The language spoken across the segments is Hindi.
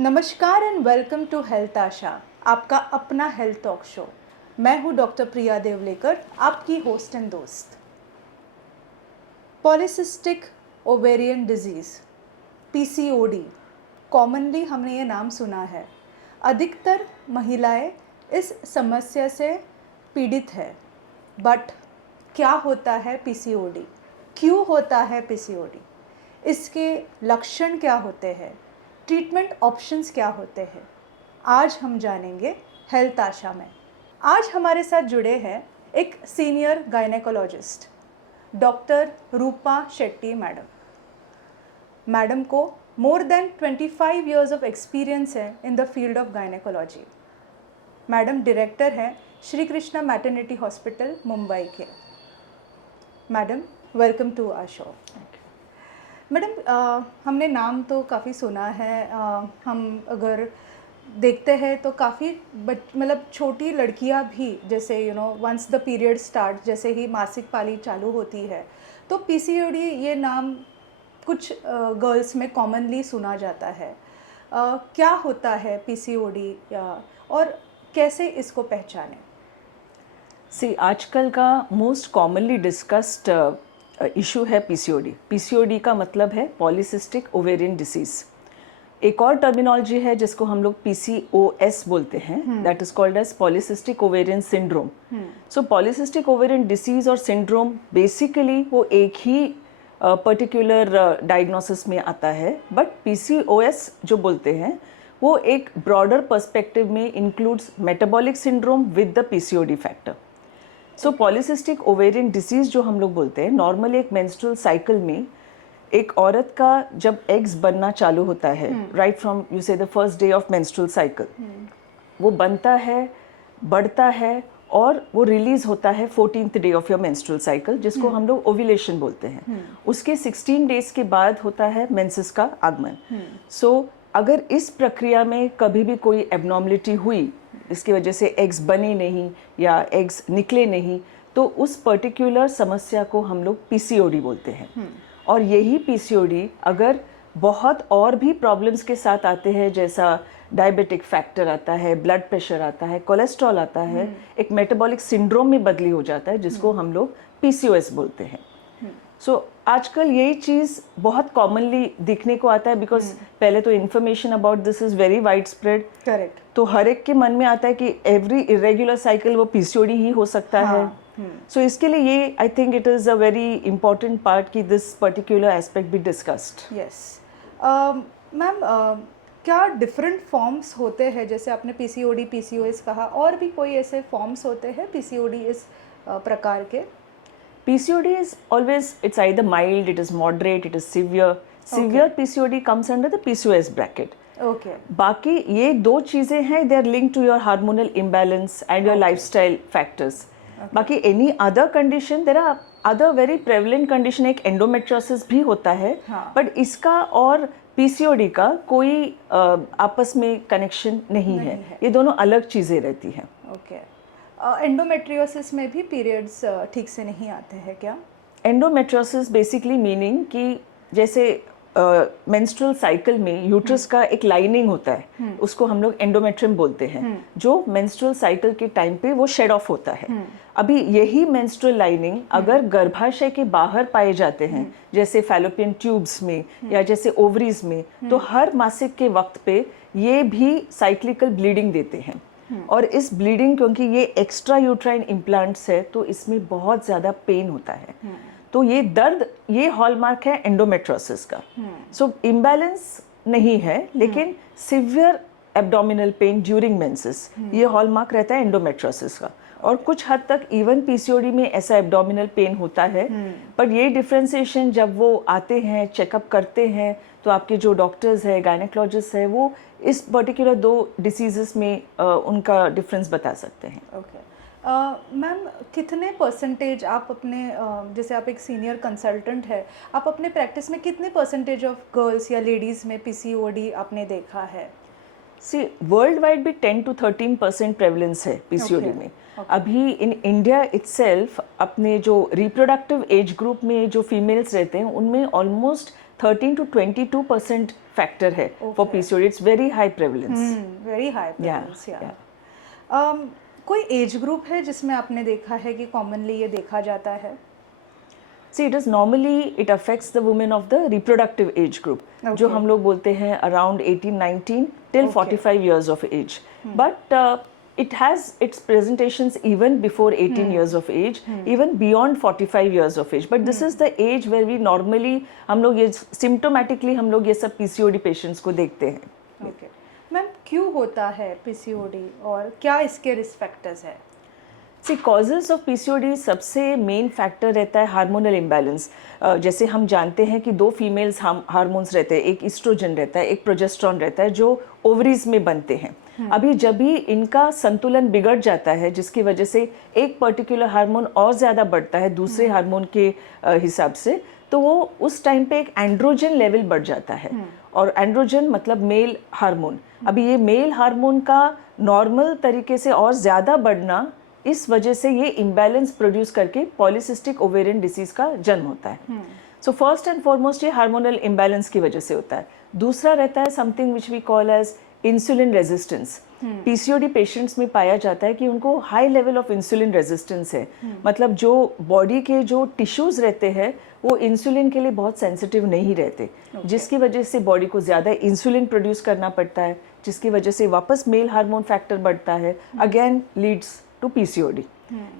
नमस्कार एंड वेलकम टू हेल्थ आशा, आपका अपना हेल्थ टॉक शो। मैं हूं डॉक्टर प्रिया देवलेकर, आपकी होस्ट एंड दोस्त। Polycystic ovarian disease PCOD, commonly हमने ये नाम सुना है। अधिकतर महिलाएं इस समस्या से पीड़ित है। बट क्या होता है पीसीओडी, क्यों होता है पीसीओडी, इसके लक्षण क्या होते हैं, ट्रीटमेंट ऑप्शंस क्या होते हैं, आज हम जानेंगे हेल्थ आशा में। आज हमारे साथ जुड़े हैं एक senior gynaecologist doctor Rupa Shetty madam. Madam को more than 25 years of experience है in the field of gynaecology. Madam director हैं श्री कृष्णा मैटरनिटी हॉस्पिटल मुंबई के। Madam welcome to our show. Madam हमने नाम तो काफ़ी सुना है। हम अगर देखते हैं तो काफ़ी मतलब छोटी लड़कियां भी, जैसे वंस द पीरियड स्टार्ट, जैसे ही मासिक पाली चालू होती है तो पीसीओडी ये नाम कुछ गर्ल्स में कॉमनली सुना जाता है। क्या होता है पीसीओडी और कैसे इसको पहचानें? आजकल का मोस्ट कॉमनली डिस्कस्ड इशू है पीसीओडी। पीसीओडी का मतलब है पॉलीसिस्टिक ओवेरियन डिसीज़। एक और टर्मिनोलॉजी है जिसको हम लोग पीसीओएस बोलते हैं, that is called as polycystic ovarian syndrome. So polycystic ovarian disease और सिंड्रोम बेसिकली वो एक ही पर्टिकुलर डायग्नोसिस में आता है, बट पीसीओएस जो बोलते हैं वो एक ब्रॉडर पर्सपेक्टिव में includes metabolic syndrome with the PCOD factor. So polycystic ovarian disease जो हम लोग बोलते हैं, नॉर्मली एक मेंस्ट्रुअल साइकिल में एक औरत का जब एग्स बनना चालू होता है, राइट फ्रॉम यू से the first day of menstrual cycle, वो बनता है, बढ़ता है और वो रिलीज होता है 14th day of your menstrual cycle, जिसको हम लोग ओव्यूलेशन बोलते हैं। उसके 16 डेज के बाद होता है मेंसेस का आगमन। सो अगर इस प्रक्रिया में कभी भी कोई एबनॉर्मलिटी हुई, इसकी वजह से एग्स बने नहीं या एग्स निकले नहीं, तो उस पर्टिकुलर समस्या को हम लोग पीसीओडी बोलते हैं। और यही पीसीओडी अगर बहुत और भी प्रॉब्लम्स के साथ आते हैं, जैसा डायबिटिक फैक्टर आता है, ब्लड प्रेशर आता है, कोलेस्ट्रॉल आता है, एक मेटाबॉलिक सिंड्रोम में बदली हो जाता है, जिसको हम लोग पीसीओएस बोलते हैं। सो आजकल यही चीज़ बहुत कॉमनली दिखने को आता है, बिकॉज पहले तो information about this is very widespread. Correct. तो हर एक के मन में आता है कि एवरी इरेगुलर साइकिल वो पीसीओडी ही हो सकता है। सो इसके लिए ये I think it is a very important part कि this particular aspect be discussed. Yes ma'am, क्या डिफरेंट फॉर्म्स होते हैं? जैसे आपने पीसीओडी पीसीओएस कहा, और भी कोई ऐसे फॉर्म्स होते हैं पीसीओडी इस प्रकार के? PCOD is always, it's either mild, it is moderate, it is severe. Severe PCOD comes under the PCOS bracket. Okay. बाकी ये दो चीज़ें हैं, they are linked to your hormonal imbalance and your lifestyle factors. बाकी any other condition, there are other very prevalent condition, एक endometriosis भी होता है, but इसका और PCOD का कोई आपस में कनेक्शन नहीं है। ये दोनों अलग चीज़ें रहती हैं। Okay. एंडोमेट्रियोसिस में भी पीरियड्स ठीक से नहीं आते हैं क्या? एंडोमेट्रियोसिस बेसिकली मीनिंग कि जैसे मेंस्ट्रुअल साइकिल में यूट्रस का एक लाइनिंग होता है, उसको हम लोग एंडोमेट्रियम बोलते हैं, जो मेंस्ट्रुअल साइकिल के टाइम पे वो शेड ऑफ होता है। अभी यही मेंस्ट्रुअल लाइनिंग अगर गर्भाशय के बाहर पाए जाते हैं, जैसे फैलोपियन ट्यूब्स में या जैसे ओवरीज में, तो हर मासिक के वक्त पे ये भी साइक्लिकल ब्लीडिंग देते हैं। और इस ब्लीडिंग, क्योंकि ये एक्स्ट्रा यूट्राइन इम्प्लांट्स है, तो इसमें बहुत ज़्यादा पेन होता है। तो ये दर्द, ये हॉलमार्क है एंडोमेट्रोसिस का। सो इम्बैलेंस नहीं है, लेकिन severe abdominal pain during menses, ये हॉलमार्क रहता है एंडोमेट्रोसिस का। और कुछ हद तक इवन पीसीओडी में ऐसा एब्डोमिनल पेन होता है, पर ये डिफ्रेंसिएशन जब वो आते हैं, चेकअप करते हैं, तो आपके जो डॉक्टर्स है, गायनेकोलॉजिस्ट है, वो इस पर्टिकुलर दो डिसीजेस में उनका डिफरेंस बता सकते हैं। ओके मैम, कितने परसेंटेज आप अपने जैसे आप एक सीनियर कंसल्टेंट है, आप अपने प्रैक्टिस में कितने परसेंटेज ऑफ गर्ल्स या लेडीज़ में पीसीओडी आपने देखा है? सी वर्ल्ड वाइड भी 10 to 13% प्रेवलेंस है पीसीओडी में। अभी इन इंडिया इटसेल्फ अपने जो रिप्रोडक्टिव एज ग्रुप में जो फीमेल्स रहते हैं, उनमें ऑलमोस्ट 13 to 22% फैक्टर है for Okay. PCOD. It's very high prevalence. Very high prevalence. yeah. कोई एज ग्रुप है जिसमें आपने देखा है कि कॉमनली ये देखा जाता है? See, it is normally it affects the women of the reproductive age group, जो Okay. हम लोग बोलते हैं around 18-19 till Okay. 45 years of age. But it has its presentations even before 18 years of age, even beyond 45 years of age. But this is the age where we normally हम लोग ये symptomatically हम लोग ये सब PCOD patients को देखते हैं. ओके मैम, क्यों होता है पीसीओडी और क्या इसके रिस्क फैक्टर्स है? सी कॉजेज ऑफ पीसीओडी सबसे मेन फैक्टर रहता है हार्मोनल इम्बैलेंस. जैसे हम जानते हैं कि दो फीमेल्स हार्मोन्स रहते हैं, एक ईस्ट्रोजन रहता है, एक प्रोजेस्ट्रॉन रहता है, जो ओवरीज में बनते हैं. अभी जब भी इनका संतुलन बिगड़ जाता है, जिसकी वजह से एक पर्टिकुलर हार्मोन और ज़्यादा बढ़ता है दूसरे हार्मोन के हिसाब से, तो वो उस टाइम पे एक एंड्रोजन लेवल बढ़ जाता है. और एंड्रोजन मतलब मेल हार्मोन. अभी ये मेल हार्मोन का नॉर्मल तरीके से और ज़्यादा बढ़ना, इस वजह से ये इम्बैलेंस प्रोड्यूस करके पॉलीसिस्टिक ओवेरियन डिसीज का जन्म होता है. सो फर्स्ट एंड फॉरमोस्ट ये हार्मोनल इम्बैलेंस की वजह से होता है. दूसरा रहता है something which we call as insulin resistance. PCOD patients में पाया जाता है कि उनको high level of insulin resistance है. मतलब जो बॉडी के जो टिश्यूज रहते हैं वो इंसुलिन के लिए बहुत सेंसिटिव नहीं रहते, जिसकी वजह से बॉडी को ज़्यादा इंसुलिन प्रोड्यूस करना पड़ता है, जिसकी वजह से वापस मेल हार्मोन फैक्टर बढ़ता है, अगेन लीड्स टू पीसीओडी.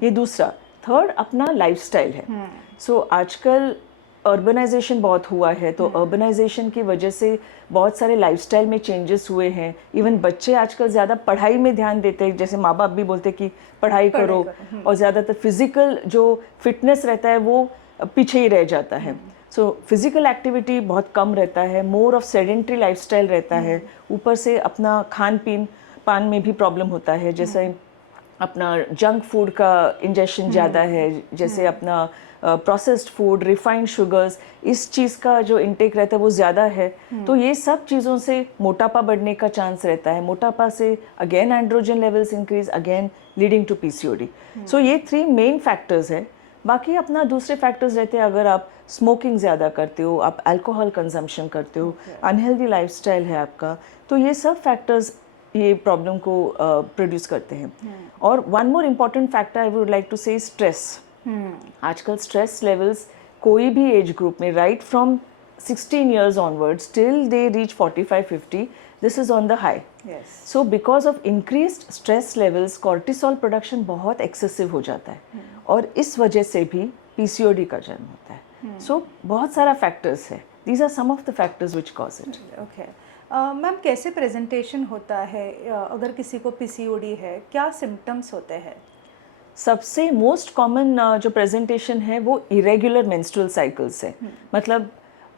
ये दूसरा. थर्ड अपना लाइफस्टाइल है. सो आजकल अर्बनाइजेशन बहुत हुआ है, तो अर्बनाइजेशन की वजह से बहुत सारे लाइफस्टाइल में चेंजेस हुए हैं. इवन बच्चे आजकल ज़्यादा पढ़ाई में ध्यान देते हैं, जैसे माँ बाप भी बोलते हैं कि पढ़ाई करो, और ज़्यादातर फिजिकल जो फिटनेस रहता है वो पीछे ही रह जाता है. सो फिजिकल एक्टिविटी बहुत कम रहता है, मोर ऑफ सेडेंट्री लाइफस्टाइल रहता है. ऊपर से अपना खान पान में भी प्रॉब्लम होता है, जैसे अपना जंक फूड का इंजेक्शन ज़्यादा है, जैसे अपना प्रोसेस्ड फूड, रिफाइंड शुगर्स, इस चीज़ का जो इंटेक रहता है वो ज़्यादा है. तो ये सब चीज़ों से मोटापा बढ़ने का चांस रहता है. मोटापा से again androgen levels increase, again leading to PCOD. So ये 3 मेन फैक्टर्स है. बाकी अपना दूसरे फैक्टर्स रहते हैं. अगर आप स्मोकिंग ज़्यादा करते हो, आप अल्कोहल कंजम्पशन करते हो, अनहेल्दी लाइफस्टाइल है आपका, तो ये सब फैक्टर्स ये प्रॉब्लम को प्रोड्यूस करते हैं. और one more important factor I would like to say stress. आजकल स्ट्रेस लेवल्स कोई भी एज ग्रुप में, right from 16 years onwards till they reach 45-50, this is on the high. Yes. So because of increased stress levels, cortisol production बहुत excessive हो जाता है, और इस वजह से भी पीसीओडी का जन्म होता है. So बहुत सारा फैक्टर्स है. These are some of the factors which cause it. Okay ma'am, कैसे प्रेजेंटेशन होता है अगर किसी को पीसीओडी है? क्या सिम्टम्स होते हैं? सबसे मोस्ट कॉमन जो प्रेजेंटेशन है वो इरेगुलर मेंस्ट्रुअल साइकिल्स है. मतलब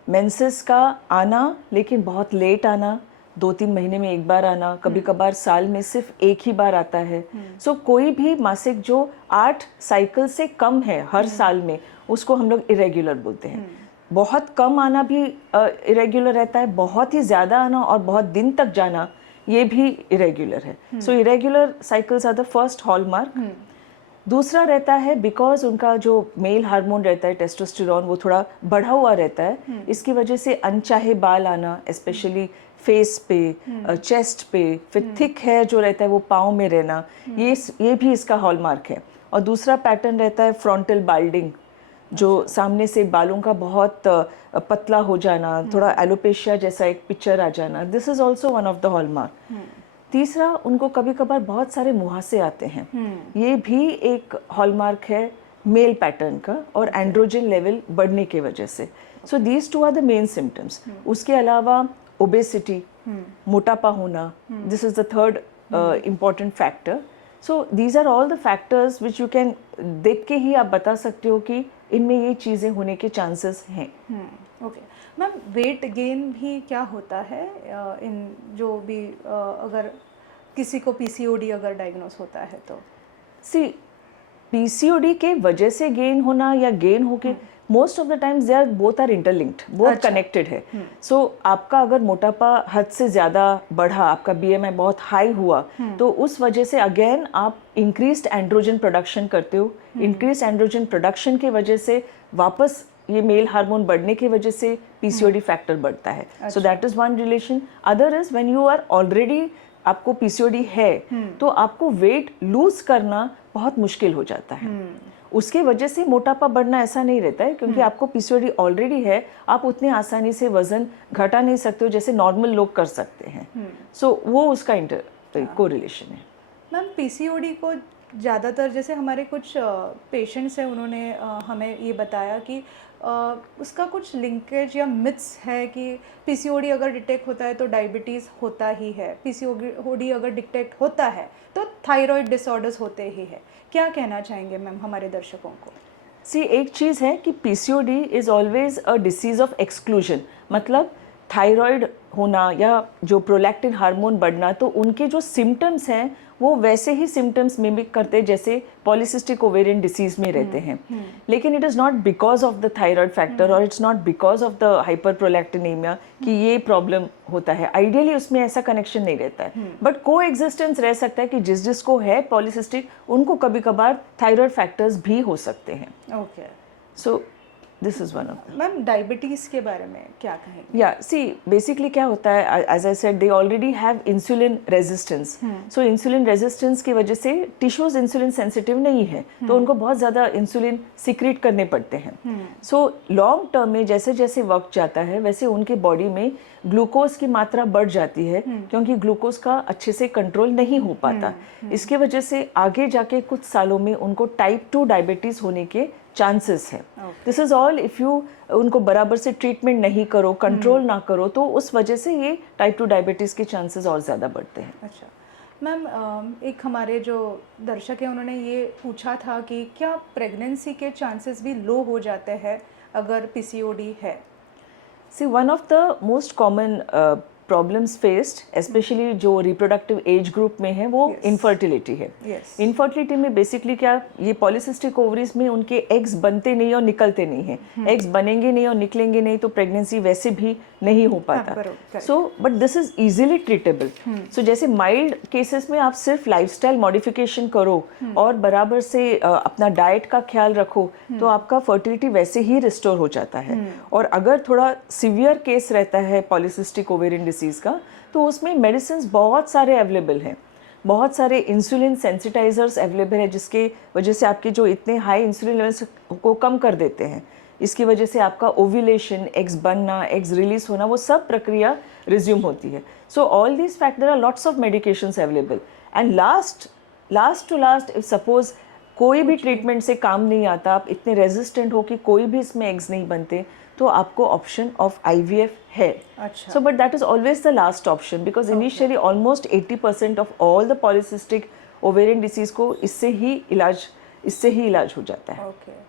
मेंसेस का आना, लेकिन बहुत लेट आना, 2-3 महीने में एक बार आना, कभी कभार साल में सिर्फ एक ही बार आता है. सो कोई भी मासिक जो 8 साइकिल से कम है हर साल में, उसको हम लोग इरेगुलर बोलते हैं. बहुत कम आना भी इरेगुलर रहता है, बहुत ही ज़्यादा आना और बहुत दिन तक जाना, ये भी इरेगुलर है. So irregular cycles are the first hallmark. दूसरा रहता है बिकॉज उनका जो मेल हार्मोन रहता है टेस्टोस्टेरोन, वो थोड़ा बढ़ा हुआ रहता है. इसकी वजह से अनचाहे बाल आना, स्पेशली फेस पे, चेस्ट पे, फिर थिक हेयर जो रहता है वो पाँव में रहना, ये भी इसका हॉलमार्क है. और दूसरा पैटर्न रहता है फ्रंटल बाल्डिंग, जो सामने से बालों का बहुत पतला हो जाना, थोड़ा एलोपेशिया जैसा एक पिक्चर आ जाना. This is also one of the hallmark. तीसरा, उनको कभी कभार बहुत सारे मुहासे आते हैं. ये भी एक हॉलमार्क है मेल पैटर्न का, और एंड्रोजन लेवल बढ़ने की वजह से. So these 2 are the main symptoms. उसके अलावा ओबेसिटी, मोटापा होना, this is the third important factor. So these are all the factors which you can देख के ही आप बता सकते हो कि इनमें ये चीज़ें होने के चांसेस हैं. ओके मैम, वेट गेन भी क्या होता है इन जो भी अगर किसी को पीसीओडी अगर डायग्नोस होता है तो? सी पीसीओडी के वजह से गेन होना या गेन होके, most of the times they are both are interlinked, both connected है. सो आपका अगर मोटापा हद से ज़्यादा बढ़ा, आपका बीएमआई बहुत हाई हुआ, तो उस वजह से अगेन आप इंक्रीज्ड एंड्रोजन प्रोडक्शन करते हो. इंक्रीज्ड एंड्रोजन प्रोडक्शन के वजह से वापस ये मेल हार्मोन बढ़ने की वजह से पीसीओडी फैक्टर बढ़ता है. So that is one relation. Other is when you are already आपको पीसीओडी है तो आपको वेट लूज करना बहुत मुश्किल हो जाता है. उसके वजह से मोटापा बढ़ना ऐसा नहीं रहता है क्योंकि आपको पीसीओडी ऑलरेडी है, आप उतने आसानी से वजन घटा नहीं सकते हो जैसे नॉर्मल लोग कर सकते हैं. सो वो उसका कोरिलेशन है. मैम पीसीओडी को ज़्यादातर जैसे हमारे कुछ पेशेंट्स हैं, उन्होंने हमें ये बताया कि उसका कुछ लिंकेज या मिथ्स है कि पीसीओडी अगर डिटेक्ट होता है तो डायबिटीज़ होता ही है, पीसीओडी अगर डिटेक्ट होता है तो थायराइड डिसऑर्डर्स होते ही है. क्या कहना चाहेंगे मैम हमारे दर्शकों को? सी एक चीज़ है कि PCOD is always a disease of exclusion. मतलब थायराइड होना या जो प्रोलैक्टिन हार्मोन बढ़ना, तो उनके जो सिम्टम्स हैं वो वैसे ही सिम्टम्स मिमिक करते हैं जैसे पॉलीसिस्टिक ओवेरियन डिसीज में रहते हैं. लेकिन it is not because of the thyroid factor और it's not because of the hyperprolactinemia कि ये प्रॉब्लम होता है. आइडियली उसमें ऐसा कनेक्शन नहीं रहता है, बट को एग्जिस्टेंस रह सकता है कि जिसको है पॉलीसिस्टिक उनको कभी कभार थायराइड फैक्टर्स भी हो सकते हैं. Okay. So this is one of. Ma'am diabetes के बारे में क्या कहेंगे? या सी बेसिकली क्या होता है, as I said they already have insulin resistance. So insulin resistance की वजह से टिश्यूज इंसुलिन सेंसिटिव नहीं है, तो उनको बहुत ज़्यादा इंसुलिन सिक्रीट करने पड़ते हैं. सो लॉन्ग टर्म में जैसे जैसे वक्त जाता है वैसे उनके बॉडी में ग्लूकोज की मात्रा बढ़ जाती है क्योंकि ग्लूकोज का अच्छे से कंट्रोल नहीं हो पाता. इसके वजह से आगे जाके कुछ सालों में उनको टाइप 2 डायबिटीज़ होने के चांसेस है. This is all if you उनको बराबर से ट्रीटमेंट नहीं करो, कंट्रोल ना करो, तो उस वजह से ये टाइप 2 डायबिटीज़ के चांसेस और ज़्यादा बढ़ते हैं. अच्छा मैम, एक हमारे जो दर्शक हैं उन्होंने ये पूछा था कि क्या प्रेगनेंसी के चांसेस भी लो हो जाते हैं अगर पीसीओडी है? See one of the most common problems faced specially जो रिप्रोडक्टिव एज ग्रुप में है वो इनफर्टिलिटी है. इनफर्टिलिटी में बेसिकली क्या, ये पॉलीसिस्टिक ओवरीज में उनके एग्स बनते नहीं और निकलते नहीं हैं. एग्स बनेंगे नहीं और निकलेंगे नहीं तो प्रेगनेंसी वैसे भी नहीं हो पाता. So but this is easily treatable. So जैसे माइल्ड केसेस में आप सिर्फ लाइफस्टाइल मॉडिफिकेशन करो और बराबर से अपना डाइट का ख्याल रखो तो आपका फर्टिलिटी वैसे ही रिस्टोर हो जाता है. और अगर थोड़ा सीवियर केस रहता है पॉलीसिस्टिक ओवेरियन डिसीज का तो उसमें मेडिसिन बहुत सारे अवेलेबल हैं. बहुत सारे इंसुलिन सेंसिटाइजर्स अवेलेबल है जिसके वजह से आपके जो इतने हाई इंसुलिन लेवल्स को कम कर देते हैं. इसकी वजह से आपका ओव्यूलेशन, एग्स बनना, एग्स रिलीज होना, वो सब प्रक्रिया रिज्यूम होती है. So all these fact there are lots of medications available. And last to last if suppose कोई भी ट्रीटमेंट से काम नहीं आता, आप इतने रेजिस्टेंट हो कि कोई भी इसमें एग्स नहीं बनते, तो आपको ऑप्शन ऑफ IVF है. अच्छा. So but that is always the last option because initially almost 80% of all the polycystic ovarian disease को इससे ही इलाज हो जाता है. ओके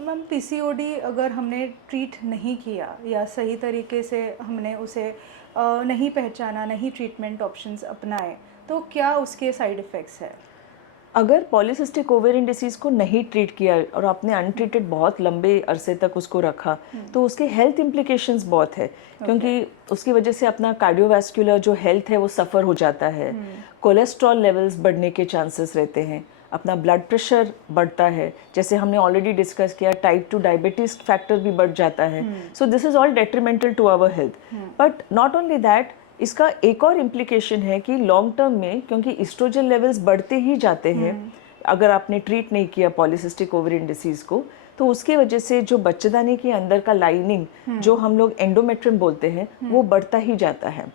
मैम, पीसीओडी अगर हमने ट्रीट नहीं किया या सही तरीके से हमने उसे नहीं पहचाना, नहीं ट्रीटमेंट ऑप्शंस अपनाए, तो क्या उसके साइड इफ़ेक्ट्स है? अगर पॉलीसिस्टिक ओवेरियन डिसीज़ को नहीं ट्रीट किया और आपने अनट्रीटेड बहुत लंबे अरसे तक उसको रखा तो उसके हेल्थ इम्प्लिकेशंस बहुत है. क्योंकि उसकी वजह से अपना कार्डियोवैस्कुलर जो हेल्थ है वो सफ़र हो जाता है. कोलेस्ट्रॉल लेवल्स बढ़ने के चांसेस रहते हैं. अपना ब्लड प्रेशर बढ़ता है, जैसे हमने ऑलरेडी डिस्कस किया टाइप 2 डायबिटीज़ फैक्टर भी बढ़ जाता है. So this is all detrimental to our health. But not only that, इसका एक और इम्प्लीकेशन है कि लॉन्ग टर्म में क्योंकि इस्ट्रोजन लेवल्स बढ़ते ही जाते हैं अगर आपने ट्रीट नहीं किया पॉलीसिस्टिक ओवेरियन डिसीज़ को, तो उसकी वजह से जो बच्चेदानी के अंदर का लाइनिंग जो हम लोग एंडोमेट्रियम बोलते हैं वो बढ़ता ही जाता है.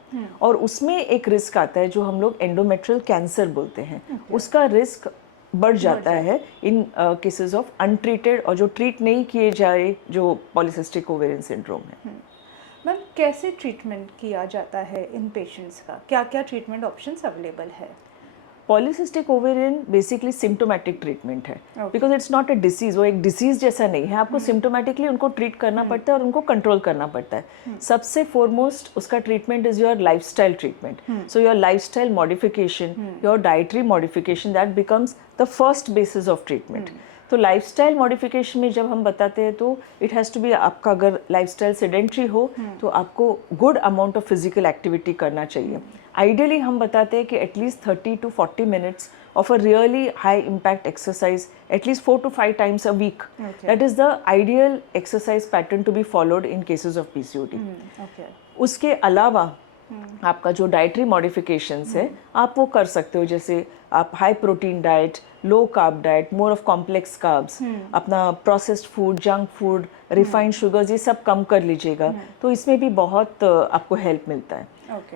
और उसमें एक रिस्क आता है जो हम लोग एंडोमेट्रियल कैंसर बोलते हैं. उसका रिस्क बढ़ जाता है इन केसेस ऑफ अनट्रीटेड और जो ट्रीट नहीं किए जाए जो पॉलीसिस्टिक ओवेरियन सिंड्रोम है. मैम, कैसे ट्रीटमेंट किया जाता है इन पेशेंट्स का? क्या क्या ट्रीटमेंट ऑप्शंस अवेलेबल है? Polycystic ovarian basically symptomatic treatment है because it's not a disease. वो एक डिसीज़ जैसा नहीं है. आपको सिम्टोमेटिकली उनको ट्रीट करना पड़ता है और उनको कंट्रोल करना पड़ता है. सबसे फॉरमोस्ट उसका treatment is your lifestyle treatment. So your lifestyle modification, your dietary modification, that becomes the first basis of treatment. तो लाइफस्टाइल मॉडिफिकेशन में जब हम बताते हैं तो इट हैज़ टू बी, आपका अगर लाइफस्टाइल सेडेंट्री हो तो आपको good amount of physical activity करना चाहिए। आइडियली हम बताते हैं कि at least 30 to 40 minutes of a really high impact exercise at least 4 to 5 times a week. Okay. That is the ideal exercise pattern to be followed in cases of PCOD. Okay. उसके अलावा आपका जो डाइटरी मॉडिफिकेशंस है आप वो कर सकते हो, जैसे आप high protein diet, low carb diet, more of complex carbs, अपना processed food, junk food, refined sugars, ये सब कम कर लीजिएगा। तो इसमें भी बहुत आपको हेल्प मिलता है।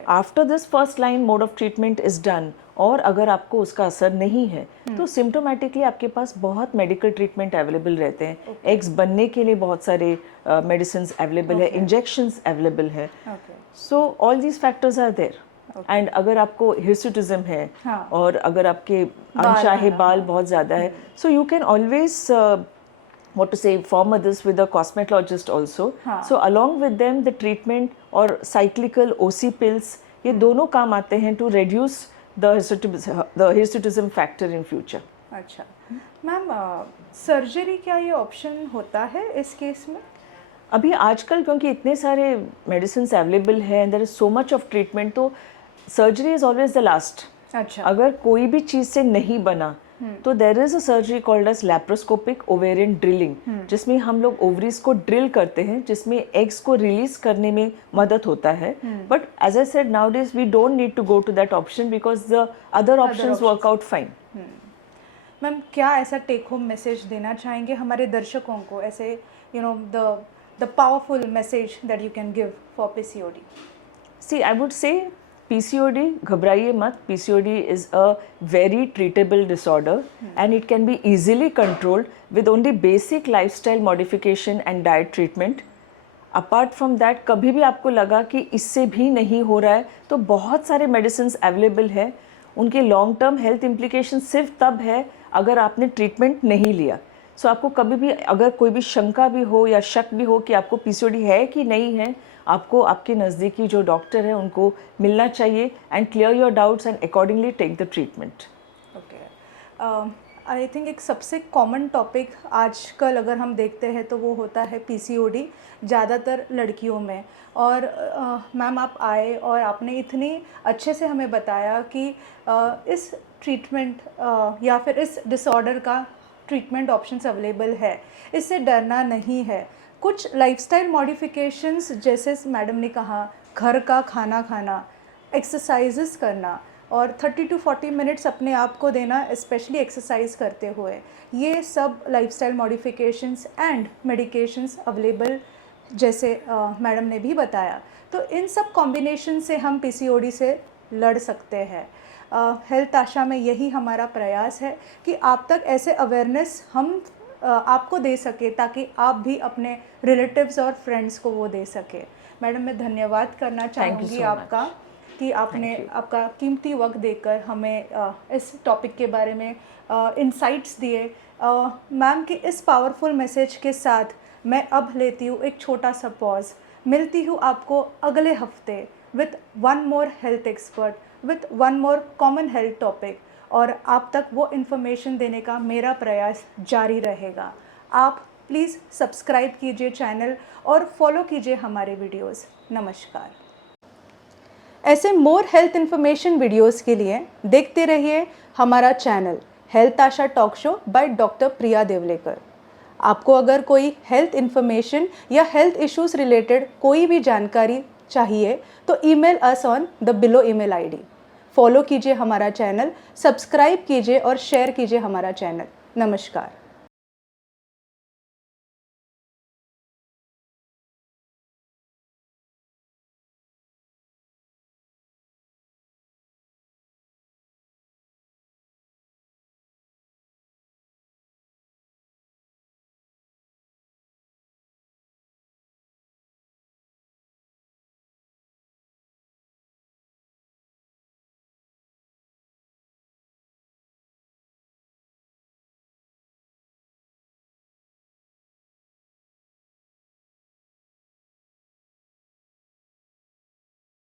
After this first line mode of treatment is done, और अगर आपको उसका असर नहीं है तो सिम्टोमेटिकली आपके पास बहुत मेडिकल ट्रीटमेंट अवेलेबल रहते हैं। एग्स बनने के लिए बहुत सारे मेडिसिन अवेलेबल है, इंजेक्शंस अवेलेबल है। So all these factors are there. And अगर आपको हिर्सुटिज्म है और अगर आपके अनचाहे बाल बहुत ज़्यादा है, so you can always what to say, inform others with a cosmetologist also. So along with them the treatment or cyclical OC pills, ये दोनों काम आते हैं to reduce the hirsutism factor in future. अच्छा मैम, सर्जरी क्या ये ऑप्शन होता है इस केस में? अभी आजकल क्योंकि इतने सारे मेडिसिन अवेलेबल है and there is so much of treatment, तो surgery is always the last. अच्छा, अगर कोई भी चीज़ से नहीं बना तो there is a surgery called as laparoscopic ovarian drilling, जिसमें हम लोग ओवरीज को ड्रिल करते हैं, जिसमें एग्स को रिलीज करने में मदद होता है। But as I said, nowadays we don't need to go to that option because the other options work out fine. Ma'am, क्या ऐसा टेक होम मैसेज देना चाहेंगे हमारे दर्शकों को, ऐसे the powerful message that you can give for PCOD? See, I would say PCOD, घबराइए मत। PCOD is a very treatable disorder and it can be easily controlled with only basic lifestyle modification and diet treatment. Apart from that, कभी भी आपको लगा कि इससे भी नहीं हो रहा है तो बहुत सारे मेडिसिन अवेलेबल है। उनके लॉन्ग टर्म हेल्थ इम्प्लीकेशन सिर्फ तब है अगर आपने ट्रीटमेंट नहीं लिया। सो आपको कभी भी अगर कोई भी शंका भी हो या शक भी हो कि आपको PCOD है कि नहीं है, आपको आपके नज़दीकी जो डॉक्टर है उनको मिलना चाहिए and clear your doubts and accordingly take the treatment. Okay, I think एक सबसे कॉमन टॉपिक आजकल अगर हम देखते हैं तो वो होता है PCOD, ज़्यादातर लड़कियों में। और मैम, आप आए और आपने इतनी अच्छे से हमें बताया कि इस ट्रीटमेंट या फिर इस डिसऑर्डर का ट्रीटमेंट ऑप्शंस अवेलेबल है, इससे डरना नहीं है। कुछ लाइफस्टाइल मॉडिफिकेशंस, जैसे मैडम ने कहा, घर का खाना खाना, एक्सरसाइजेस करना और 30 to 40 मिनट्स अपने आप को देना, स्पेशली एक्सरसाइज करते हुए, ये सब lifestyle modifications and medications available, जैसे मैडम ने भी बताया। तो इन सब कॉम्बिनेशन से हम PCOD से लड़ सकते हैं। हेल्थ आशा में यही हमारा प्रयास है कि आप तक ऐसे अवेयरनेस हम आपको दे सके ताकि आप भी अपने रिलेटिव्स और फ्रेंड्स को वो दे सके। मैडम, मैं धन्यवाद करना चाहूँगी आपका कि आपने आपका कीमती वक्त देकर हमें इस टॉपिक के बारे में इंसाइट्स दिए। मैम के इस पावरफुल मैसेज के साथ मैं अब लेती हूँ एक छोटा सा पॉज। मिलती हूँ आपको अगले हफ्ते with one more health expert, with one more common health topic, और आप तक वो इन्फॉर्मेशन देने का मेरा प्रयास जारी रहेगा। आप प्लीज़ सब्सक्राइब कीजिए चैनल और फॉलो कीजिए हमारे वीडियोस। नमस्कार। ऐसे मोर हेल्थ इन्फॉर्मेशन वीडियोस के लिए देखते रहिए हमारा channel health Asha talk show by doctor Priya Devlekar. आपको अगर कोई हेल्थ इन्फॉर्मेशन या हेल्थ इश्यूज़ रिलेटेड कोई भी जानकारी चाहिए तो email us on the below email ID। Follow कीजिए हमारा चैनल, सब्सक्राइब कीजिए और शेयर कीजिए हमारा चैनल। नमस्कार।